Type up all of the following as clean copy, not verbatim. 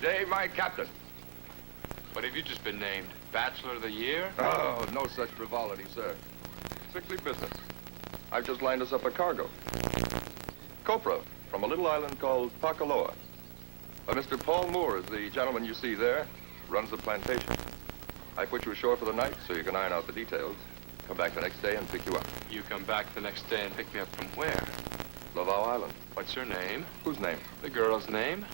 day, my captain. What have you just been named? Bachelor of the Year? Oh, no such frivolity, sir. Strictly business. I've just lined us up a cargo. Copra, from a little island called Pakaloa. Mr. Paul Moore is the gentleman you see there, runs the plantation. I put you ashore for the night so you can iron out the details. Come back the next day and pick you up. You come back the next day and pick me up from where? Lavau Island. What's her name? Whose name? The girl's name?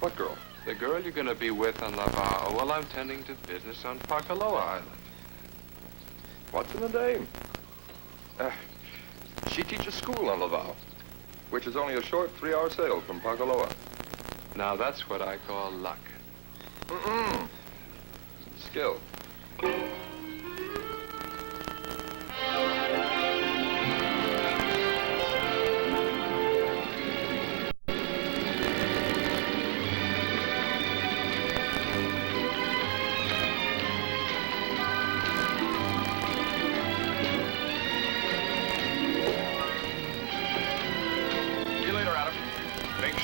What girl? The girl you're going to be with on Lavau while I'm tending to business on Pakaloa Island. What's in the name? She teaches school on Lavau, which is only a short 3-hour sail from Pakaloa. Now that's what I call luck. Mm-mm. Skill.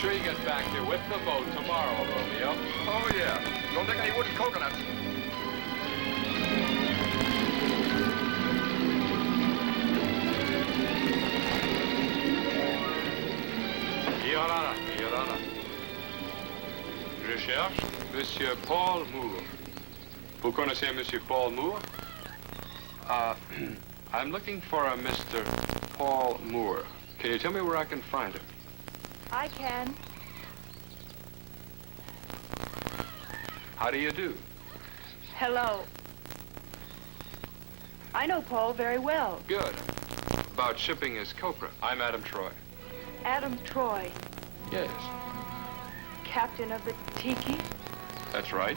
Sure you get back here with the boat tomorrow, Romeo. Oh, yeah. Don't take any wooden coconuts. Your Honor. Je cherche Monsieur Paul Moore. Vous connaissez Monsieur Paul Moore? I'm looking for a Mr. Paul Moore. Can you tell me where I can find him? I can. How do you do? Hello. I know Paul very well. Good. About shipping his copra. I'm Adam Troy. Adam Troy, Yes. captain of the Tiki. That's right.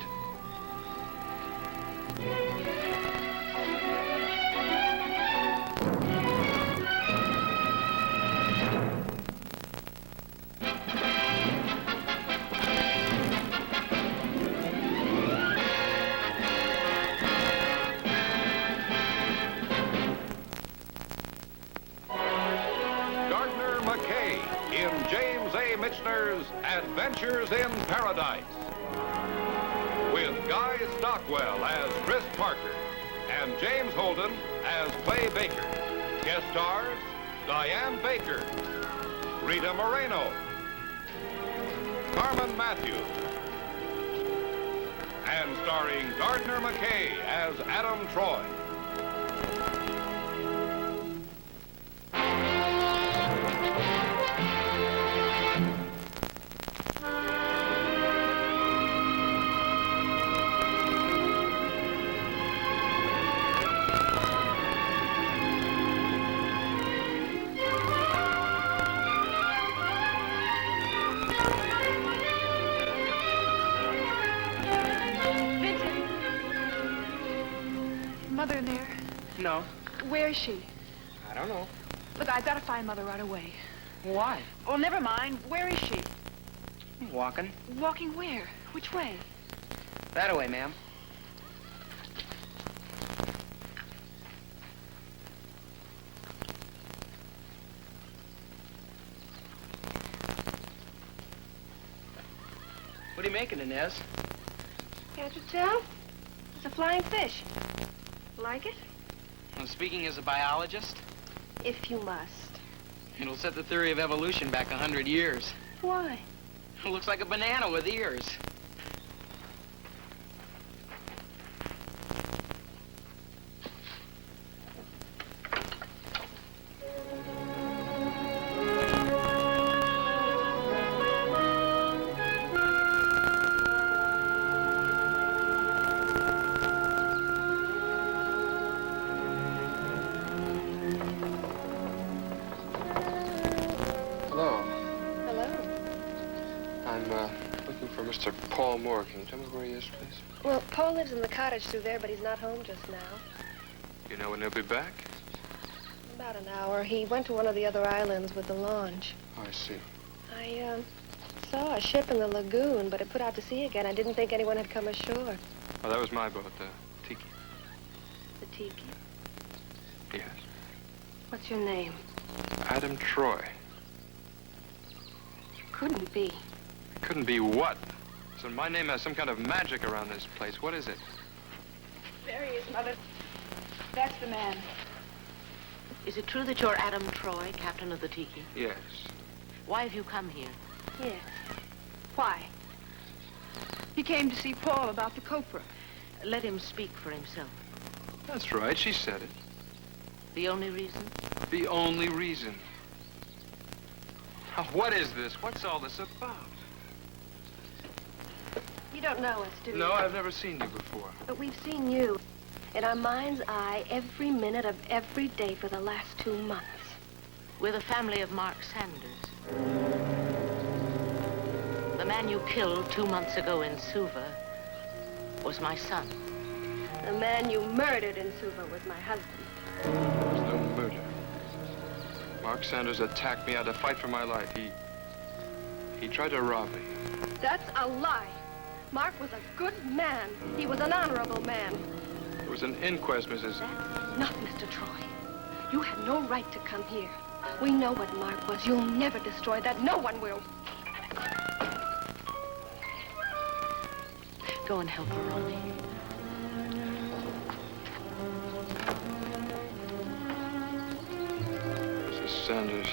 Adventures in Paradise, with Guy Stockwell as Chris Parker and James Holden as Clay Baker. Guest stars, Diane Baker, Rita Moreno, Carmen Mathews, and starring Gardner McKay as Adam Troy. Mother there? No. Where is she? I don't know. Look, I've got to find Mother right away. Why? Oh, never mind. Where is she? I'm walking. Walking where? Which way? That way, ma'am. What are you making, Inez? Can't you tell? It's a flying fish. Like it? Well, speaking as a biologist, If you must. it'll set the theory of evolution back 100 years. Why? It looks like a banana with ears. Hello. Hello. I'm looking for Mr. Paul Moore. Can you tell me where he is, please? Well, Paul lives in the cottage through there, but he's not home just now. You know when he'll be back? About an hour. He went to one of the other islands with the launch. Oh, I see. I saw a ship in the lagoon, but it put out to sea again. I didn't think anyone had come ashore. Oh, that was my boat, the Tiki. The Tiki. Yes. What's your name? Adam Troy. Couldn't be. It couldn't be what? So my name has some kind of magic around this place. What is it? There he is, Mother. That's the man. Is it true that you're Adam Troy, captain of the Tiki? Yes. Why have you come here? Yes. Why? He came to see Paul about the copra. Let him speak for himself. That's right. She said it. The only reason? The only reason. Now, what is this? What's all this about? You don't know us, do you? No, I've never seen you before. But we've seen you in our mind's eye every minute of every day for the last 2 months. We're the family of Mark Sanders. The man you killed 2 months ago in Suva was my son. The man you murdered in Suva was my husband. There was no murder. Mark Sanders attacked me. I had to fight for my life. He tried to rob me. That's a lie. Mark was a good man. He was an honorable man. There was an inquest, Mrs. That's enough, Mr. Troy. You had no right to come here. We know what Mark was. You'll never destroy that. No one will. Go and help Veronica. Mrs. Sanders,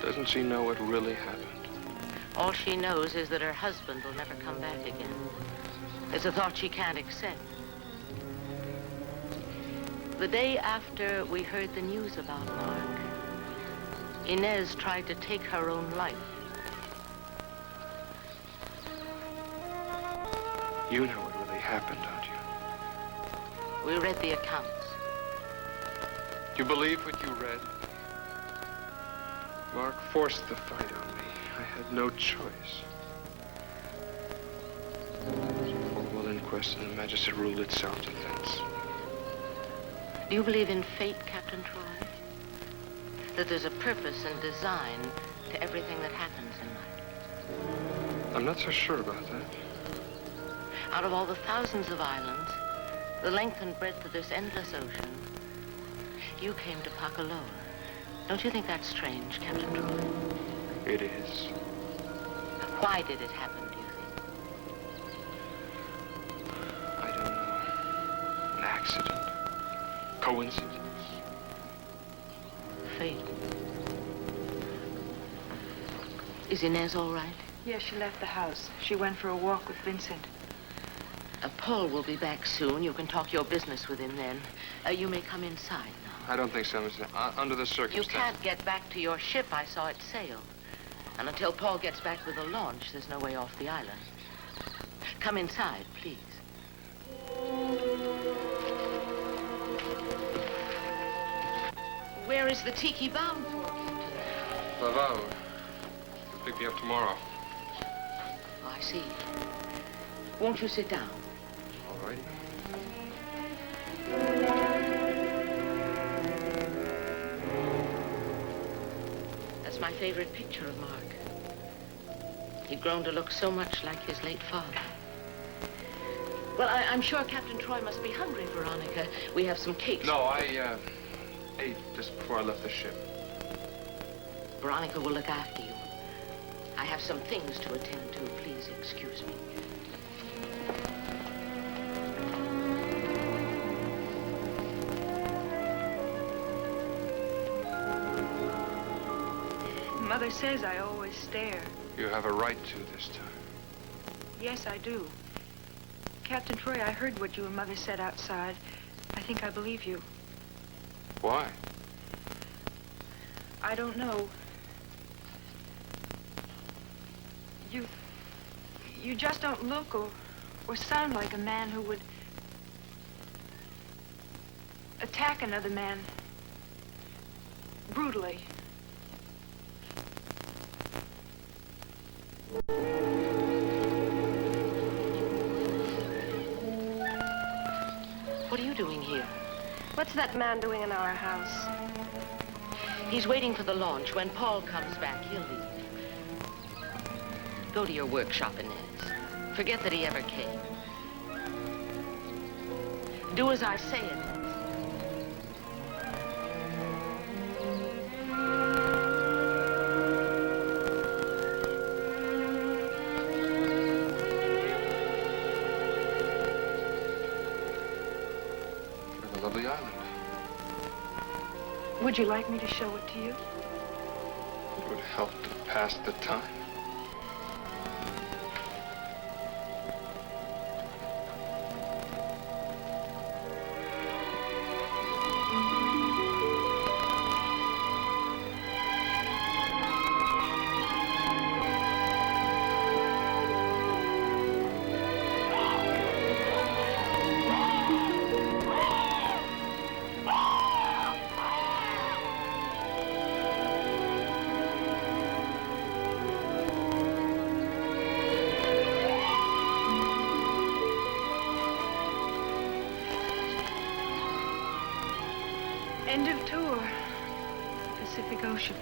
doesn't she know what really happened? All she knows is that her husband will never come back again. It's a thought she can't accept. The day after we heard the news about Mark, Inez tried to take her own life. You know what really happened, don't you? We read the accounts. Do you believe what you read? Mark forced the fight on me. I had no choice. There was a formal inquest and the magistrate ruled it self-defense. Do you believe in fate, Captain Troy? That there's a purpose and design to everything that happens in life? I'm not so sure about that. Out of all the thousands of islands, the length and breadth of this endless ocean, you came to Pakaloa. Don't you think that's strange, Captain Troy? It is. Why did it happen, do you think? I don't know. An accident. Coincidence. Fate. Is Inez all right? Yes, she left the house. She went for a walk with Vincent. Paul will be back soon. You can talk your business with him then. You may come inside now. I don't think so, Mrs. Under the You circumstances. can't get back to your ship. I saw it sail. And until Paul gets back with a launch, there's no way off the island. Come inside, please. Where is the Tiki bound for, Captain? Laval. Pick me up tomorrow. Oh, I see. Won't you sit down? All righty. That's my favorite picture of Mark. He'd grown to look so much like his late father. Well, I'm sure Captain Troy must be hungry, Veronica. We have some cakes. No, I ate just before I left the ship. Veronica will look after you. I have some things to attend to. Please excuse me. Mother says I always stare. You have a right to this time. Yes, I do. Captain Troy, I heard what you and Mother said outside. I think I believe you. Why? I don't know. You just don't look or sound like a man who would attack another man brutally. What are you doing here? What's that man doing in our house? He's waiting for the launch. When Paul comes back, he'll leave. Go to your workshop, Inez. Forget that he ever came. Do as I say, Inez. a lovely island. Would you like me to show it to you? It would help to pass the time. End of tour. Pacific Ocean.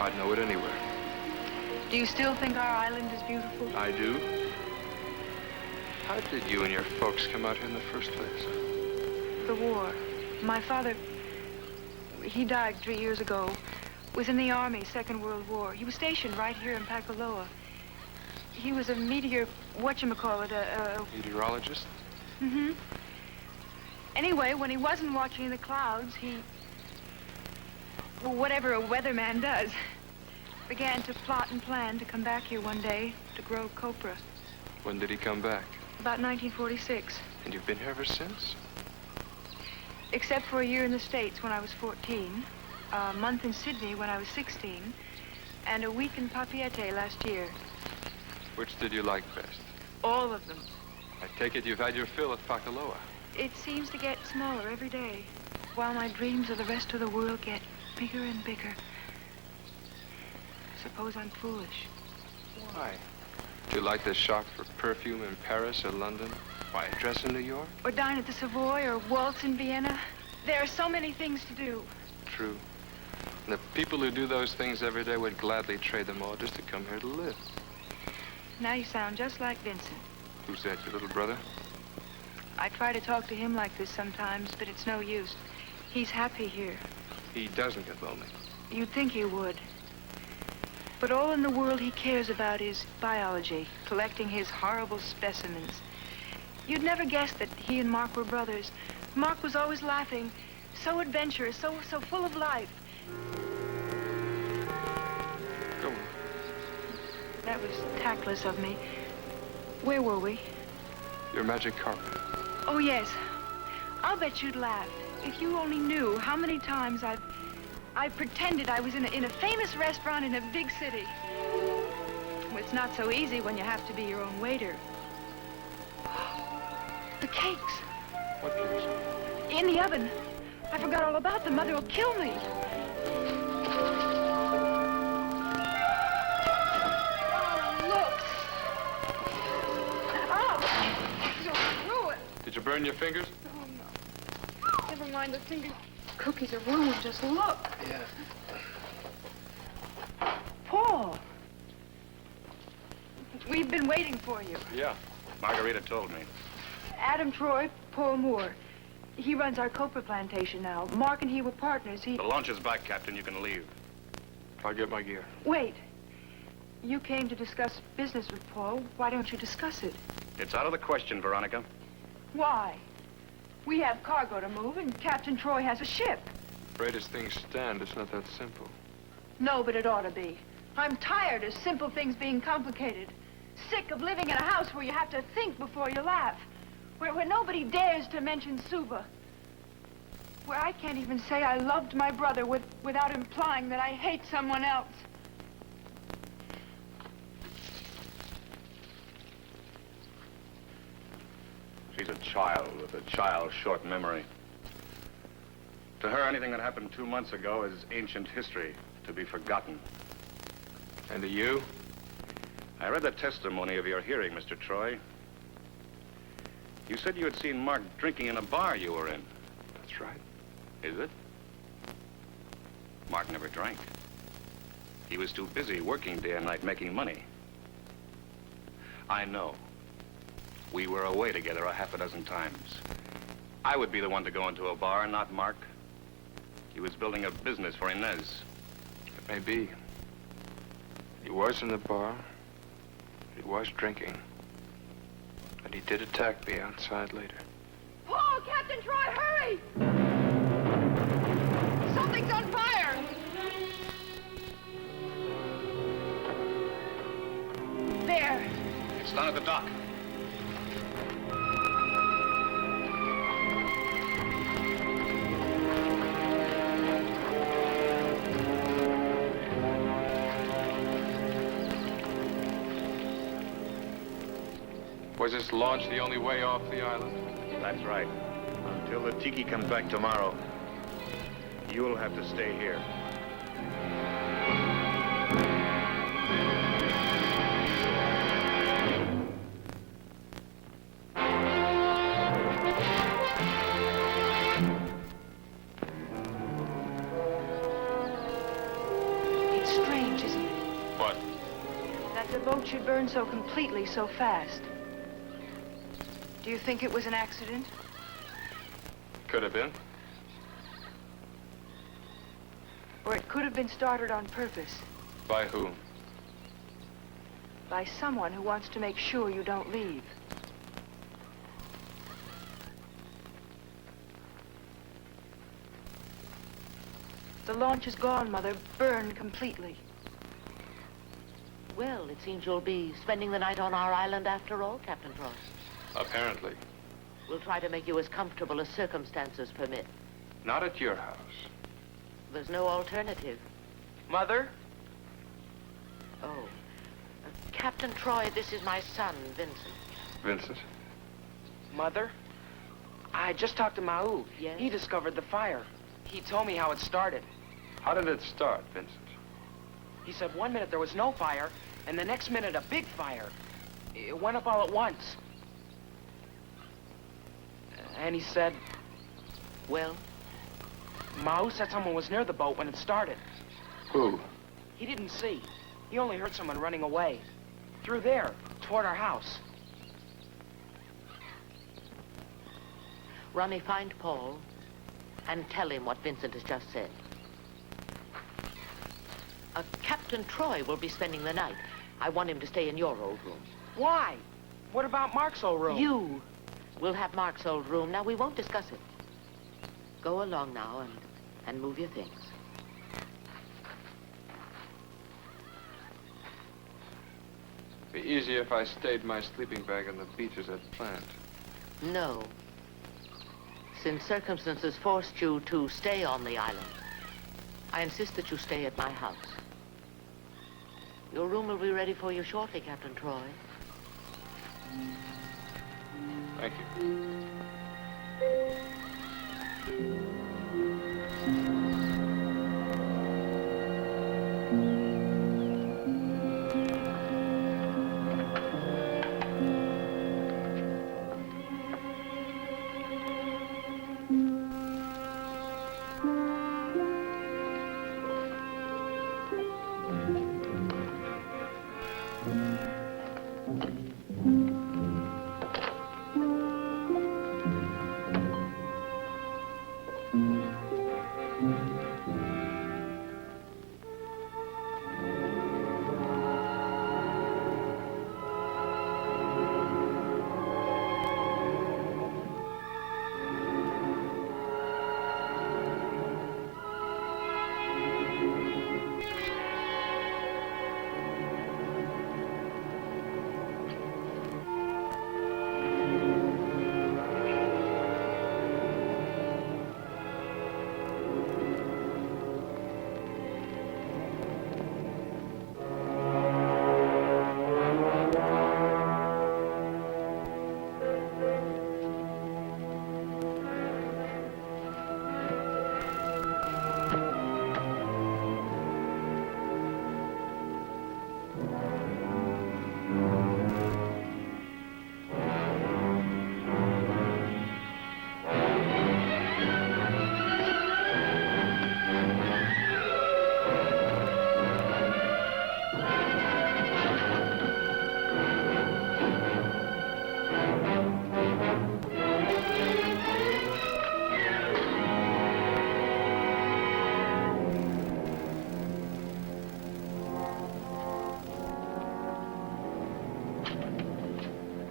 I'd know it anywhere. Do you still think our island is beautiful? I do. How did you and your folks come out here in the first place? The war. My father, he died 3 years ago. Was in the Army, Second World War. He was stationed right here in Pakaloa. He was a whatchamacallit, Meteorologist? Mm-hmm. Anyway, when he wasn't watching the clouds, well, whatever a weatherman does, began to plot and plan to come back here one day to grow copra. When did he come back? About 1946. And you've been here ever since? Except for a year in the States when I was 14, a month in Sydney when I was 16, and a week in Papeete last year. Which did you like best? All of them. I take it you've had your fill of Pakaloa. It seems to get smaller every day, while my dreams of the rest of the world get bigger and bigger. Suppose I'm foolish. Why? Do you like to shop for perfume in Paris or London? Buy a dress in New York? Or dine at the Savoy or waltz in Vienna. There are so many things to do. True. And the people who do those things every day would gladly trade them all just to come here to live. Now you sound just like Vincent. Who's that, your little brother? I try to talk to him like this sometimes, but it's no use. He's happy here. He doesn't get lonely. You'd think he would. But all in the world he cares about is biology, collecting his horrible specimens. You'd never guess that he and Mark were brothers. Mark was always laughing, so adventurous, so full of life. Go on. That was tactless of me. Where were we? Your magic carpet. Oh, yes. I'll bet you'd laugh if you only knew how many times I've pretended I was in a famous restaurant in a big city. Well, it's not so easy when you have to be your own waiter. The cakes. What cakes? In the oven. I forgot all about them. Mother will kill me. Oh, look. Oh, you'll ruin. Did you burn your fingers? Oh, no. Never mind the fingers. Cookies are ruined. Just look. Yeah. Paul. We've been waiting for you. Yeah, Margarita told me. Adam Troy, Paul Moore. He runs our copra plantation now. Mark and he were partners. The launch is back, Captain. You can leave. I'll get my gear. Wait. You came to discuss business with Paul. Why don't you discuss it? It's out of the question, Veronica. Why? We have cargo to move, and Captain Troy has a ship. Afraid as things stand, it's not that simple. No, but it ought to be. I'm tired of simple things being complicated. Sick of living in a house where you have to think before you laugh. Where nobody dares to mention Suva. Where I can't even say I loved my brother without implying that I hate someone else. She's a child with a child's short memory. To her, anything that happened 2 months ago is ancient history, to be forgotten. And to you? I read the testimony of your hearing, Mr. Troy. You said you had seen Mark drinking in a bar you were in. That's right. Is it? Mark never drank. He was too busy working day and night making money. I know. We were away together a half a dozen times. I would be the one to go into a bar, not Mark. He was building a business for Inez. It may be. He was in the bar. He was drinking. And he did attack me outside later. Paul, Captain Hurry! Something's on fire! There. It's down at the dock. Was this launch the only way off the island? That's right. Until the Tiki comes back tomorrow, you'll have to stay here. It's strange, isn't it? What? That the boat should burn so completely so fast. Do you think it was an accident? Could have been. Or it could have been started on purpose By whom? by someone who wants to make sure you don't leave? The launch is gone, Mother. Burned completely. Well, it seems you'll be spending the night on our island after all, Captain Troy. Apparently. We'll try to make you as comfortable as circumstances permit. Not at your house. There's no alternative. Mother? Oh. Captain Troy, this is my son, Vincent. Vincent? Mother? I just talked to Mau. Yes? He discovered the fire. He told me how it started. How did it start, Vincent? He said 1 minute there was no fire, and the next minute a big fire. It went up all at once. And he said, Well, Mau said someone was near the boat when it started. Who? He didn't see. He only heard someone running away. Through there, toward our house. Ronnie, find Paul and tell him what Vincent has just said. Captain Troy will be spending the night. I want him to stay in your old room. Why? What about Mark's old room? You will have Mark's old room. Now, we won't discuss it. Go along now and move your things. It'd be easier if I stayed my sleeping bag on the beach as I'd planned. No. Since circumstances forced you to stay on the island, I insist that you stay at my house. Your room will be ready for you shortly, Captain Troy. Thank you.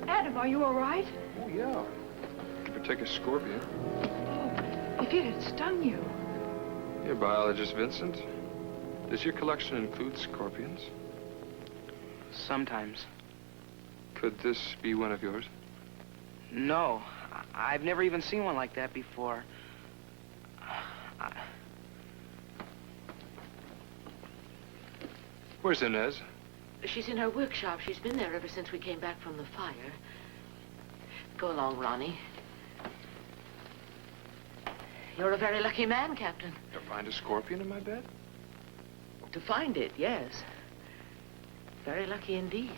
Adam, are you all right? Oh, yeah. Give or take a scorpion. Oh, If it had stung you. You're a biologist, Vincent. Does your collection include scorpions? Sometimes. Could this be one of yours? No, I've never even seen one like that before. Where's Inez? She's in her workshop. She's been there ever since we came back from the fire. Go along, Ronnie. You're a very lucky man, Captain. To find a scorpion in my bed? To find it, yes. Very lucky indeed.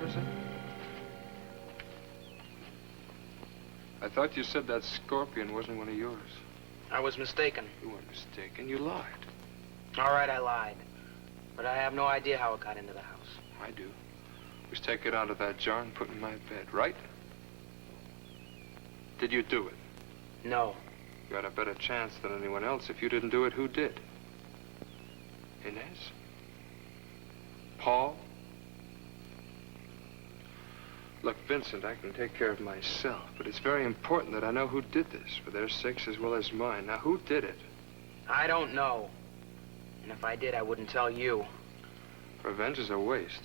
Vincent? I thought you said that scorpion wasn't one of yours. I was mistaken. You weren't mistaken. You lied. All right, I lied. But I have no idea how it got into the house. I do. Just take it out of that jar and put it in my bed, right? Did you do it? No. You had a better chance than anyone else. If you didn't do it, who did? Inez? Paul? Look, Vincent, I can take care of myself, but it's very important that I know who did this, for their sakes as well as mine. Now, who did it? I don't know. And if I did, I wouldn't tell you. Revenge is a waste.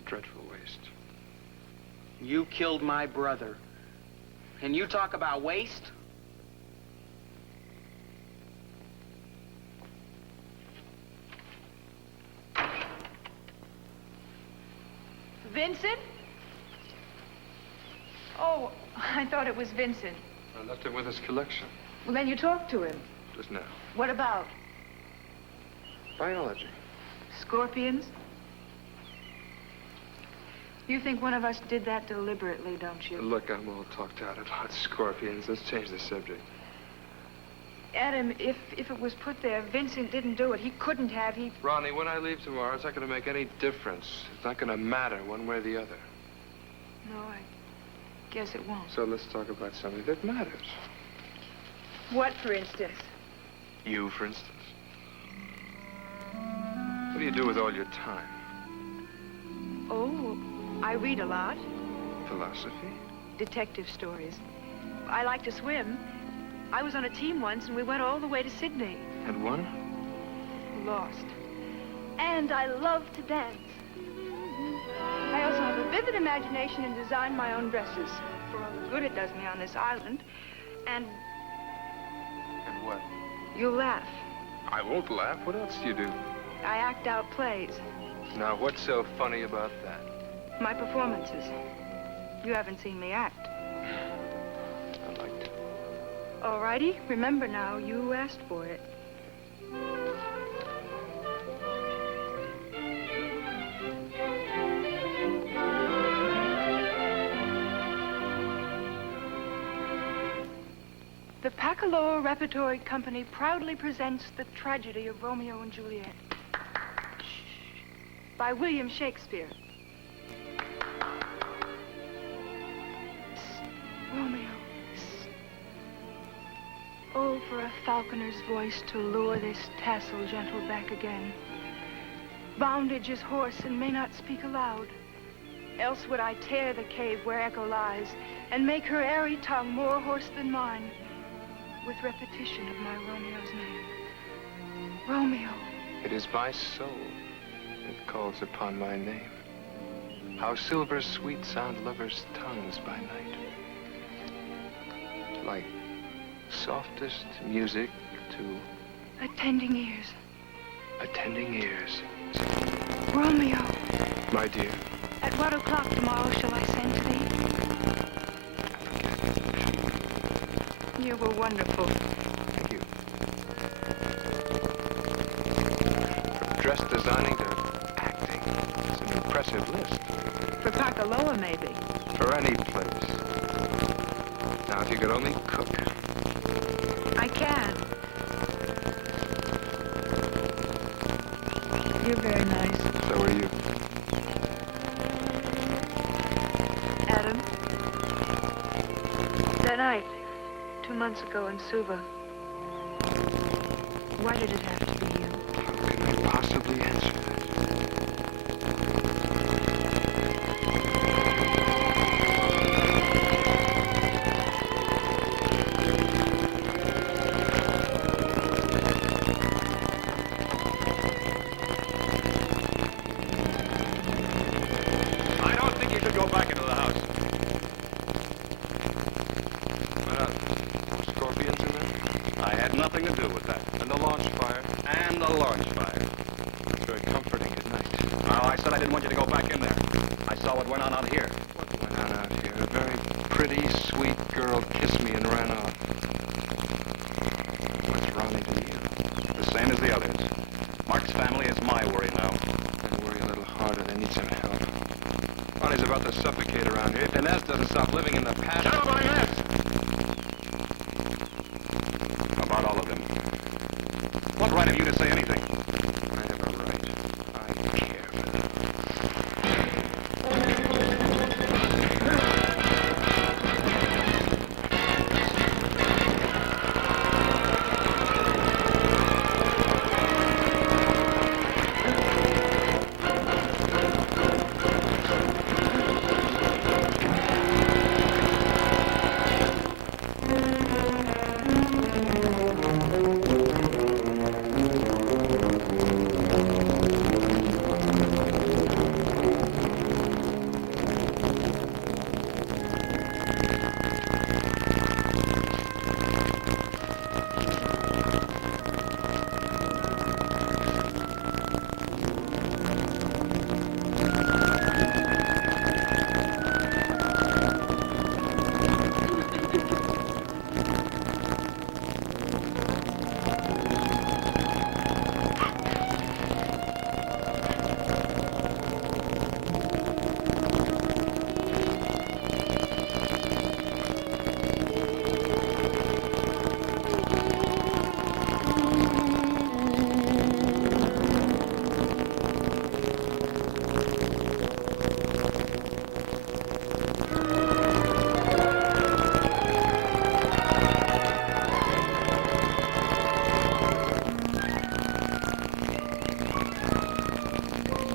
A dreadful waste. You killed my brother. And you talk about waste? Vincent? Oh, I thought it was Vincent. I left him with his collection. Well, then you talked to him. Just now. What about? Biology. Scorpions? You think one of us did that deliberately, don't you? Look, I'm all talked out about scorpions. Let's change the subject. Adam, if it was put there, Vincent didn't do it. He couldn't have. Ronnie, when I leave tomorrow, it's not going to make any difference. It's not going to matter one way or the other. No, I guess it won't. So let's talk about something that matters. What, for instance? You, for instance. What do you do with all your time? Oh, I read a lot. Philosophy? Detective stories. I like to swim. I was on a team once, and we went all the way to Sydney. And won? Lost. And I love to dance. I also have a vivid imagination and design my own dresses. For all the good it does me on this island. And And what? you'll laugh. I won't laugh. What else do you do? I act out plays. Now, what's so funny about that? My performances. You haven't seen me act. I'd like to. All righty. Remember now, you asked for it. The Pacaloa Repertory Company proudly presents The Tragedy of Romeo and Juliet by William Shakespeare. Romeo. Oh, for a falconer's voice to lure this tassel gentle back again. Bondage is hoarse and may not speak aloud. Else would I tear the cave where echo lies and make her airy tongue more hoarse than mine with repetition of my Romeo's name. Romeo. It is my soul that calls upon my name. How silver sweet sound lovers' tongues by night. Like softest music to Attending ears. attending ears. Romeo, My dear, at what o'clock tomorrow shall I send to thee? You were wonderful. thank you. From dress designing to acting, it's an impressive list. For Pacaloa, maybe. For any place. Now, if you could only cook. I can. You're very nice. So are you. Adam, that night, 2 months ago in Suva, why did it have to be you? How can I possibly answer that? I don't think you should go back into the house. Scorpions in there? I had nothing to do with that. And the launch fire? And the launch fire. Very comforting. Good night. Now, I said I didn't want you to go back in there. I saw what went on out here. What went on out here? A very pretty, sweet girl kissed me and ran off. What's Ronnie to you? The same as the others. Mark's family is my worry now. Then worry a little harder. They need some help. Ronnie's about to suffocate around here. If Inez doesn't stop living in the past... Shut up, Inez! About all of them. What right have you to say anything? I have a right. I care for them.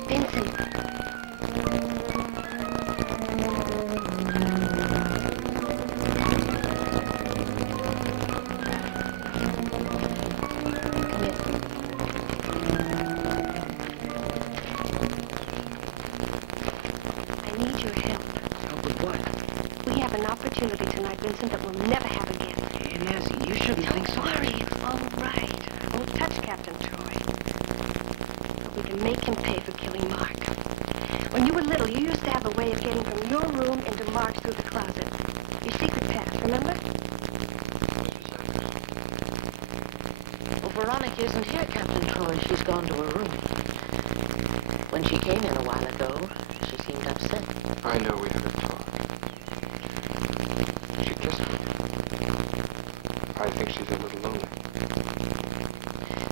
Vincent. I need your help. Help with what? We have an opportunity tonight, Vincent, that we'll never have again. Inez, you shouldn't think so. Sorry, it's all right. Don't touch Captain Troy. But we can make him pay for killing Mark. When you were little, you used to have a way of getting from your room into Mark's through the closet. Your secret path, remember? Well, Veronica isn't here, Captain Troy. She's gone to her room. When she came in a while ago, she seemed upset. I know we had a talk. She kissed me. I think she's a little lonely.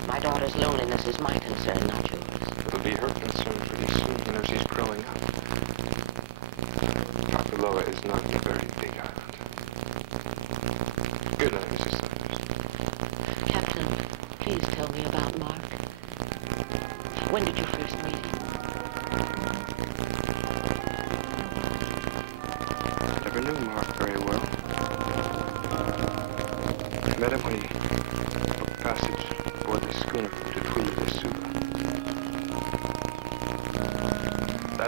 My daughter's loneliness is my concern, not yours. It'll be her concern pretty soon, you know, she's growing up. Pacaloa is not a very big island. Good night, Mrs. Saunders. Captain, please tell me about Mark. When did you first meet him? I never knew Mark very well. I met him when he took passage aboard the schooner to Tweed.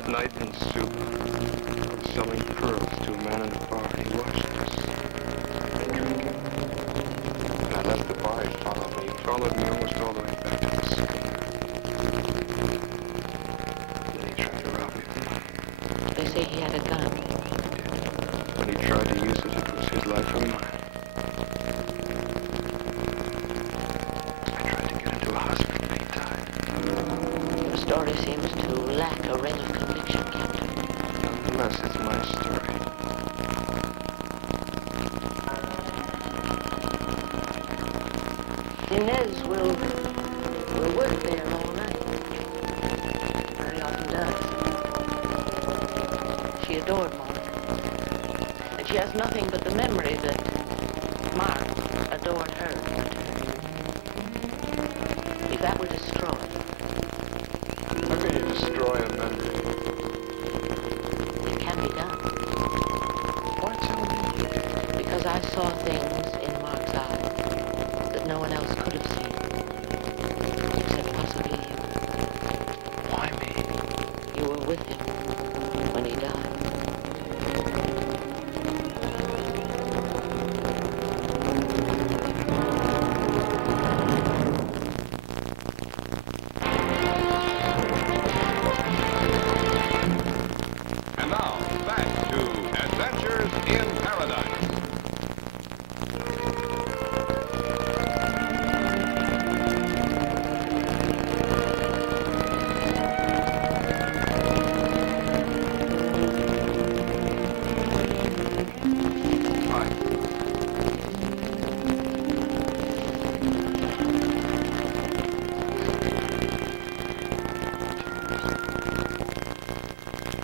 That night in Suba, I was selling pearls to a man in a bar. He watched us drinking. When I left the bar, he followed me. He followed me almost all the way back to the school. Then he tried to rob me of money. They say he had a gun. When he tried to use it, it was his life or mine. I tried to get into a hospital, but he died. Your story seems to lack a ring of conviction, Captain. Nonetheless, it's my story. Inez will work there all night. Very often does. She adored Mark. And she has nothing but the memory that Mark adored her. If that were destroyed, How can you destroy a memory? it can be done. Why tell me? Because I saw things in Mark's eyes that no one else could have seen. Except possibly you. Why me? You were with him when he died. And now, back to Adventures in Paradise.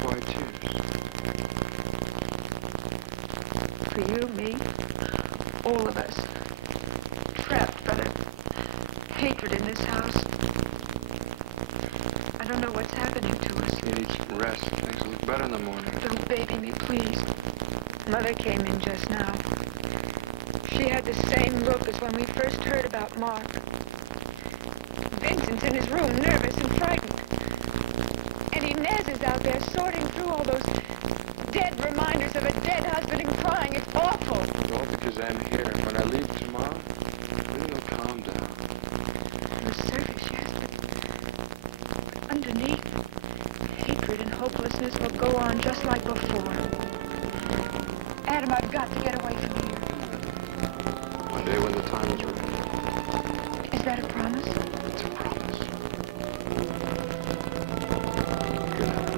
Why tears? For you, me, all of us, trapped by the hatred in this house. I don't know what's happening to us. You need some rest. Things will look better in the morning. Don't baby me, please. Mother came in just now. She had the same look as when we first heard about Mark. Vincent's in his room, nervous and frightened. And Inez is out there sorting through all those dead reminders of a dead husband and crying. It's awful. All because I'm here. When I leave tomorrow, then you'll calm down. On the surface, yes, but underneath, hatred and hopelessness will go on just like before. Adam, I've got to get away from here. One day when the time is right. Is that a promise? It's a promise. Good night.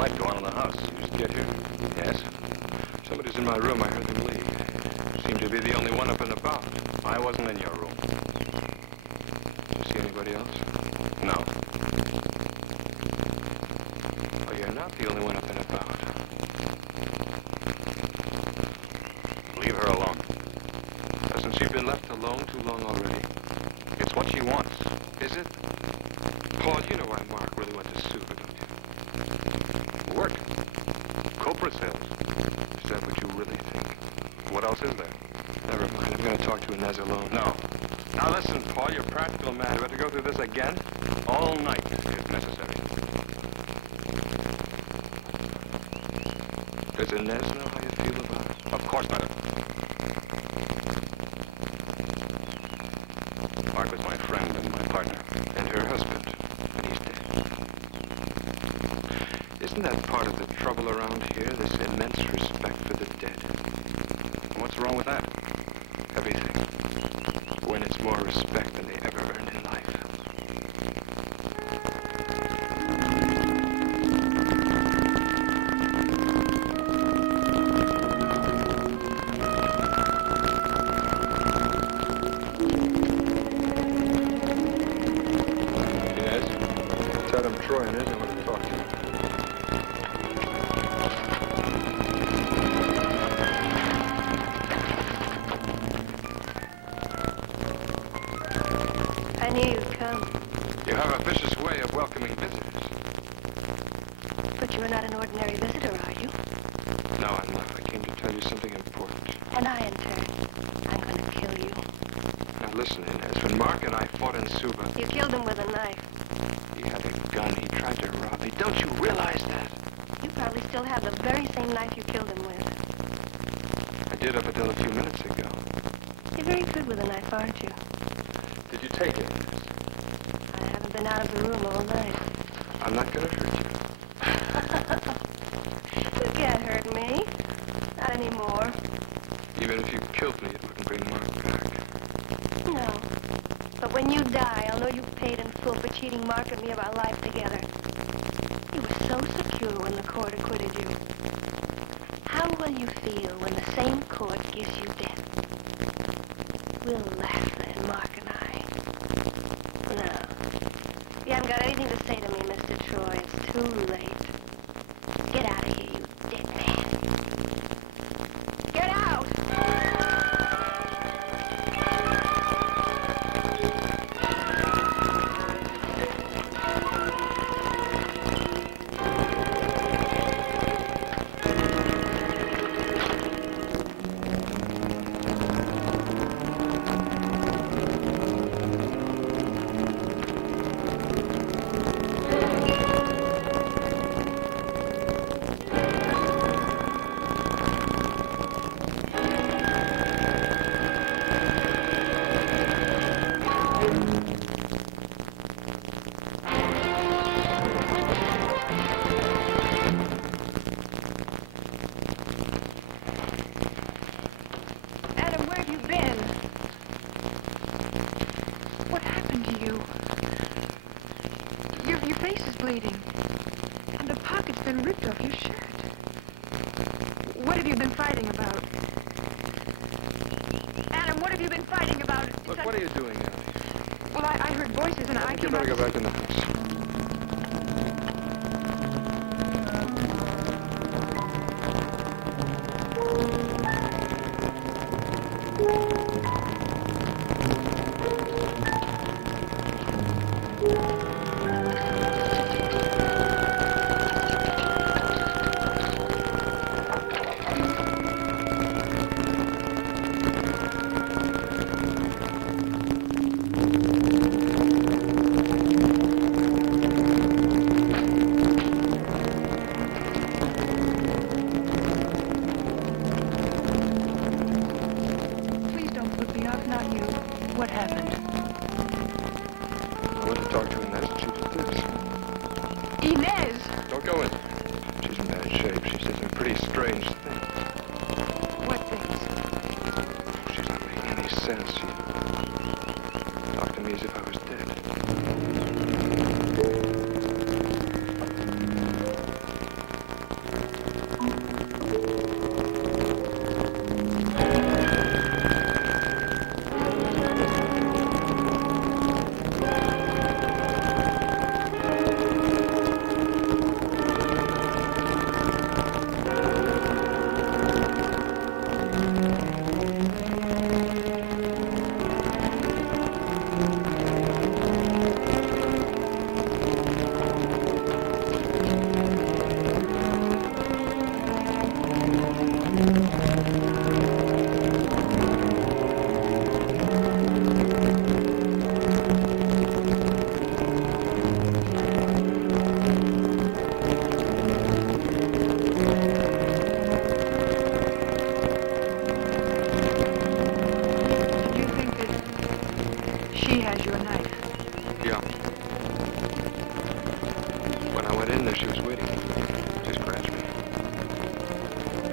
light go on in the house. You just get here? Yes? Somebody's in my room. I heard them leave. Seem to be the only one up and about. I wasn't in your room. Did you see anybody else? No. Oh, you're not the only one up and about. Leave her alone. Hasn't she been left alone too long already? It's what she wants. Is it? Paul, you know why Mark really went to Suva, don't you? Work. Copra sales. Is that what you really think? What else is there? Never mind. I'm going to talk to Inez alone. No. Now listen, Paul, you're a practical man. Do we have to go through this again? All night, if necessary. Does Inez know how you feel about it? Of course not. Mark was my friend and my partner. And her husband. And he's dead. Isn't that part of the trouble around here? This immense respect for the dead? What's wrong with that? Everything. When it's more respect than they ever earned in life. Troy and Inez, I want to talk to you. I knew you'd come. You have a vicious way of welcoming visitors. But you are not an ordinary visitor, are you? No, I'm not. I came to tell you something important. And I, in turn, I'm going to kill you. Now listen, Inez. When Mark and I fought in Suva... You killed him with a knife. He had a gun. He tried to rob me. Don't you realize that? You probably still have the very same knife you killed him with. I did up until a few minutes ago. You're very good with a knife, aren't you? Did you take it? I haven't been out of the room all night. I'm not going to hurt you. You can't hurt me. Not anymore. Even if you killed me, it wouldn't bring Mark back. No. But when you die, I'll know you paid in full for cheating Mark and me of our life together. You were so secure when the court acquitted you. How will you feel when the same court gives you death? We'll laugh then, Mark and I. No. You haven't got anything to say to me, Mr. Troy. It's too late. Get out of here, you dead man. Get out! Inez! Don't go in. She's in bad shape. She says some pretty strange things. What things? She's not making any sense. She talked to me as if I was dead.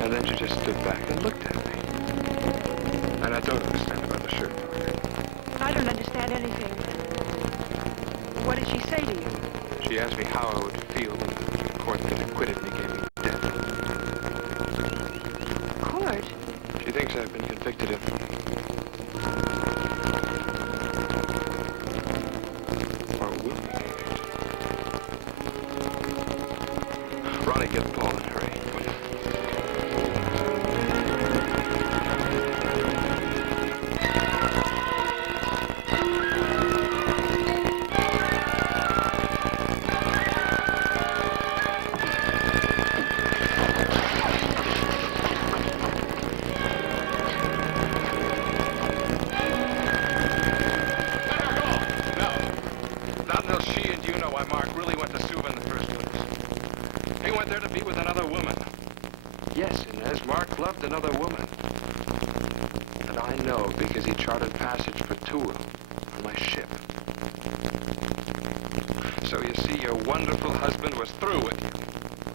And then she just stood back and looked at me. And I don't understand about the shirt. I don't understand anything. What did she say to you? She asked me how I would feel when the court that acquitted me gave me death. Court? She thinks I've been convicted of... or will be. Ronnie, get Paul and hurry. Yes, Inez, Mark loved another woman. And I know because he chartered passage for Toul on my ship. So you see, your wonderful husband was through with you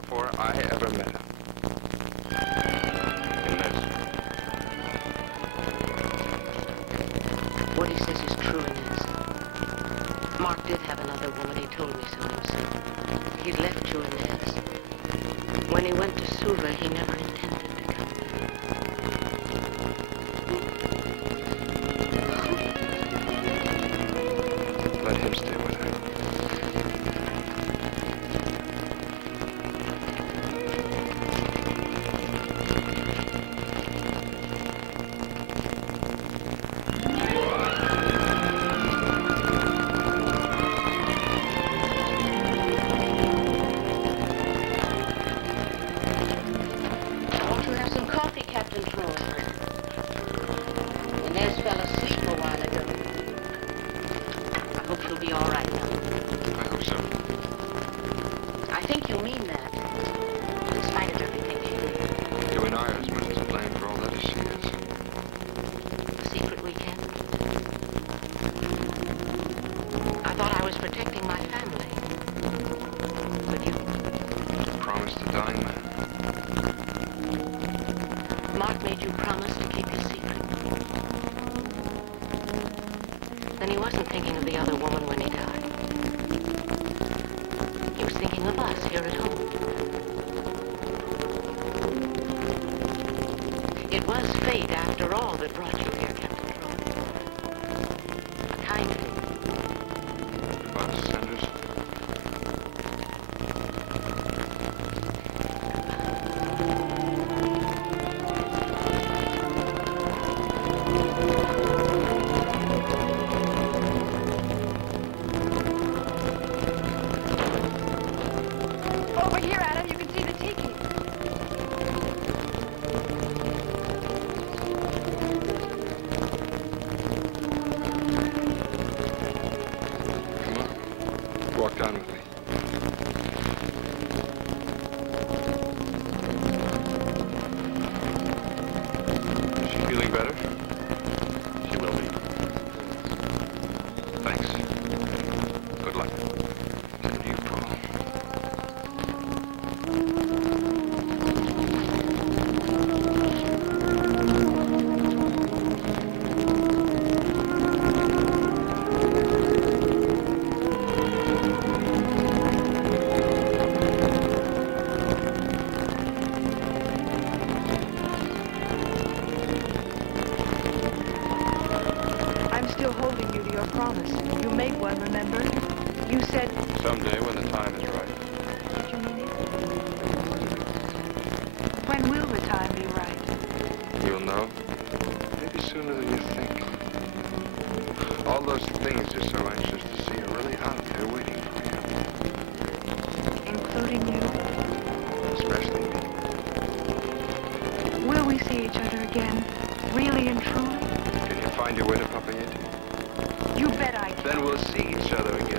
before I ever met him. Inez. What he says is true, Inez. Mark did have another woman. He told me so himself. He's left you, Inez. When he went to Suva, he never intended to come back. Let him stay with her. Someday when the time is right. Did you mean it? When will the time be right? You'll know. Maybe sooner than you think. All those things you're so anxious to see are really out there waiting for you. Including you? Especially me. Will we see each other again? Really and truly? Can you find your way to Papayete? You bet I can. Then we'll see each other again.